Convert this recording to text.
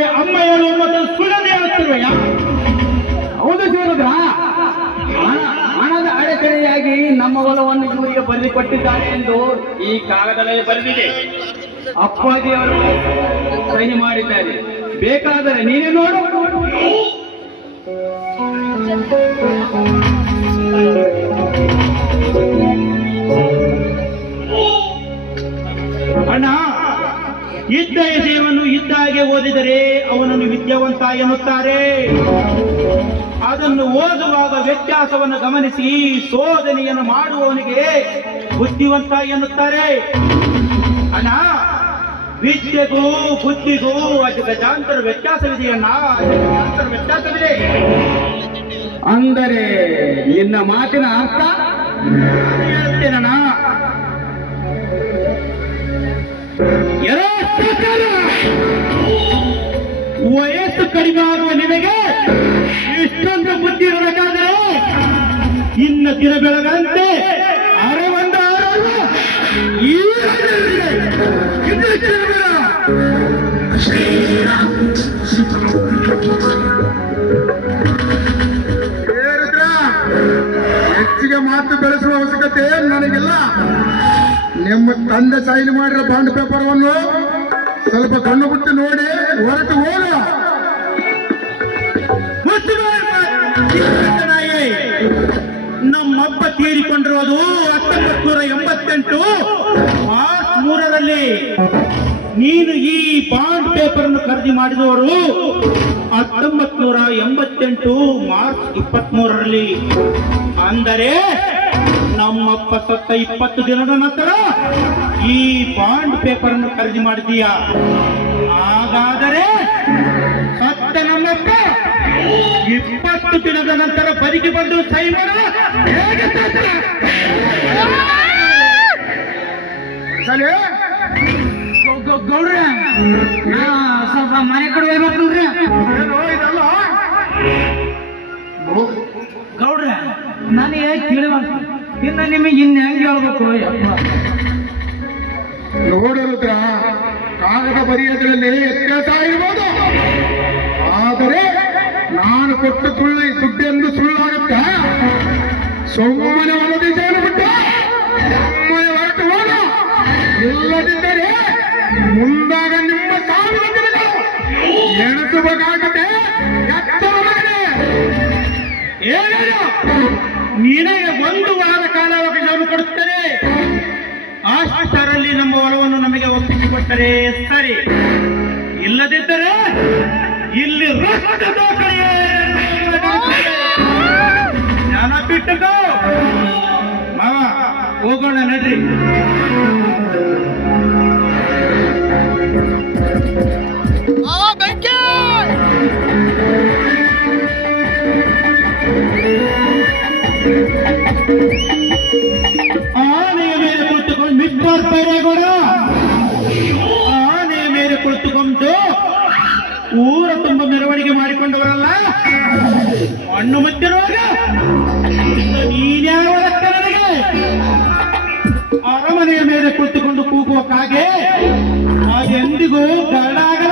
ಹಾಗೆ ಅಮ್ಮ ಹೇಳುವ ಮತ್ತು ಸುಳ್ಳನೆ ಹೇಳುತ್ತಿರುವೆಯ? ಹೌದು ಶಿವರುದ್ರ, ಹಣದ ಅಡೆತಡೆಯಾಗಿ ನಮ್ಮ ಹೊಲವನ್ನು ಇವರಿಗೆ ಬರೆದುಕೊಟ್ಟಿದ್ದಾರೆ ಎಂದು ಈ ಕಾಗದದಲ್ಲಿ ಬರೆದಿದೆ. ಅಪ್ಪಾಜಿ ಅವರು ಸಹಿ ಮಾಡಿದ್ದಾರೆ. ಬೇಕಾದರೆ ನೀನೇ ನೋಡು. ಅಣ್ಣ, ಇದ್ದ ವಿಷಯವನ್ನು ಇದ್ದ ಹಾಗೆ ಓದಿದರೆ ಅವನನ್ನು ವಿದ್ಯಾವಂತ ಎನ್ನುತ್ತಾರೆ. ಅದನ್ನು ಓದುವಾಗ ವ್ಯತ್ಯಾಸವನ್ನು ಗಮನಿಸಿ ಶೋಧನೆಯನ್ನು ಮಾಡುವವನಿಗೆ ಬುದ್ಧಿವಂತ ಎನ್ನುತ್ತಾರೆ. ಅಣ್ಣ, ವಿದ್ಯೆಗೂ ಬುದ್ಧಿಗೂ ಗಜಾಂತರ ವ್ಯತ್ಯಾಸವಿದೆಯಣ್ಣ, ಗಜಾಂತರ ವ್ಯತ್ಯಾಸವಿದೆ. ಅಂದರೆ ನಿನ್ನ ಮಾತಿನ ಅರ್ಥ ಹೇಳ್ತೇನಣ್ಣ. ವಯಸ್ಸು ಕಡಿಮೆ ಆಗುವ ನಿನಗೆ ಇಷ್ಟೊಂದು ಬುದ್ಧಿ ಇರಬೇಕಾದರೆ ಇನ್ನ ದಿನ ಬೆಳಗಂತೆ ಅರವಂದ ಈ ಹೆಚ್ಚಿಗೆ ಮಾತು ಬೆಳೆಸುವ ಅವಶ್ಯಕತೆ ನನಗಿಲ್ಲ. ನಿಮ್ಮ ತಂದೆ ಸೈನ್ ಮಾಡಿರೋ ಬಾಂಡ್ ಪೇಪರ್ವನ್ನು ಸ್ವಲ್ಪ ಕಣ್ಣು ಬಿಟ್ಟು ನೋಡಿ ಹೊರಟು ಹೋಗ. ನಮ್ಮಪ್ಪ ತೀರಿಕೊಂಡಿರೋದು 1988 ಮಾರ್ಚ್ 3ರಲ್ಲಿ. ನೀನು ಈ ಬಾಂಡ್ ಪೇಪರ್ ಅನ್ನು ಖರೀದಿ ಮಾಡಿದವರು 1988 ಮಾರ್ಚ್ 23ರಲ್ಲಿ. ಅಂದರೆ ನಮ್ಮಪ್ಪ ಸತ್ತ 20 ದಿನದ ನಂತರ ಈ ಬಾಂಡ್ ಪೇಪರ್ ಅನ್ನು ಖರೀದಿ ಮಾಡಿದೀಯಾ? ಹಾಗಾದರೆ ಸತ್ತ ನಮ್ಮಪ್ಪ 20 ದಿನದ ನಂತರ ಬದುಕಿ ಬಂದು ಸಹಿ ಮಾಡ ಹೇಗೆ ಸಾಧ್ಯ? ಗೌಡ್ರೆ, ಸ್ವಲ್ಪ ಮನೆ ಕಡೆ ಹೋಗ್ಬೇಕಲ್ರಿ. ಇದಲ್ಲ ಗೌಡ್ರೆ, ನನಗೆ ತಿಳಿವ ಇನ್ನು ನಿಮಗೆ ಇನ್ನು ಹೆಂಗೆ ಹೇಳ್ಬೇಕು? ನೋಡಿರುದ್ರ ಕಾಗದ ಬರೆಯೋದ್ರಲ್ಲಿ ವ್ಯತ್ಯಾಸ ಇರ್ಬೋದು, ಆದರೆ ನಾನು ಕೊಟ್ಟು ದುಡ್ಡೆಂದು ಸುಳ್ಳಾಗುತ್ತೆ. ಸುಮ್ಮನೆ ಹೊಲದಿ ಬಿಟ್ಟು ಸುಮ್ಮನೆ ಹೊರಟು ಹೋದ. ಇಲ್ಲದಿದ್ದರೆ ಮುಂದಾಗ ನಿಮ್ಮ ಸಾವಿರ ಎಣಿಸಬೇಕಾಗುತ್ತೆ. ಎತ್ತರ ಮಗನೇ, ನಿನಗೆ 1 ವಾರ ಕಾಲಾವಕಾಶವನ್ನು ಕೊಡುತ್ತೇನೆ. ಅಷ್ಟರಲ್ಲಿ ನಮ್ಮ ಹೊಲವನ್ನು ನಮಗೆ ಒಪ್ಪಿಸಿಕೊಟ್ಟರೆ ಸರಿ, ಇಲ್ಲದಿದ್ದರೆ ಇಲ್ಲಿ ರಕ್ತದ ಕಡೆಯೇ ಜ್ಞಾನ ಬಿಟ್ಟುಕೋ. ಮಾವ, ಹೋಗೋಣ ನಡ್ರಿ. ಆನೆಯ ಮೇಲೆ ಕುಳಿತುಕೊಂಡು ಮಿಸ್ಟರ್ ಬೈರೇಗೌಡ, ಆನೆಯ ಮೇಲೆ ಕುಳಿತುಕೊಂಡು ಊರ ತುಂಬ ಮೆರವಣಿಗೆ ಮಾಡಿಕೊಂಡವರಲ್ಲ, ಮಣ್ಣು ಮುಚ್ಚಿರುವಾಗ ನೀನ್ಯಾವ ಲೆಕ್ಕ ನನಗೆ? ಅರಮನೆಯ ಮೇಲೆ ಕುಳಿತುಕೊಂಡು ಕೂಗುವ ಕಾಗೆ ಅದೆಂದಿಗೂ ಗರಡಾಗಲ್ಲ.